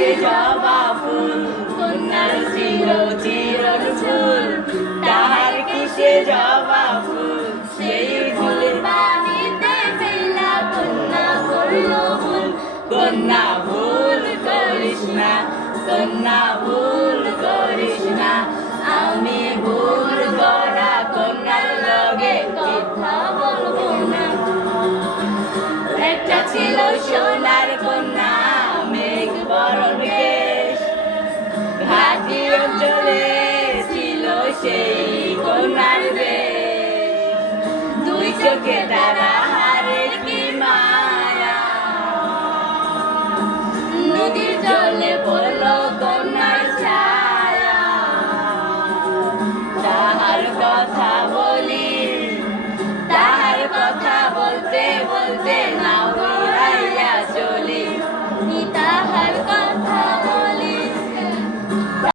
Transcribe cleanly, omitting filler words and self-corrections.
কিসে জবা ফুল, কন্যার ছিল চিরন ফুল, তাহার কিসে জবা ফুল, সেই ফুলে পানিতে ফেলা কন্যা করল ভুল। কন্যা ভুল করিস না, কন্যা ভুল করিস না, আমি ভুল করা কন্যার লগে কথা বলবো না। একটা ছিল সোনার কন্যা, মেঘ বরণ কেশ, ঘাটি অঞ্চলে ছিল সেই কন্যার বেশ। দুই চোখে তারা হারে কি মায়া, নদীর জলে পড়ল কন্যার ছায়া। তাহার কথা বলি, তাহার কথা বলতে বলতে নাও উড়াইয়া চলি, তাহার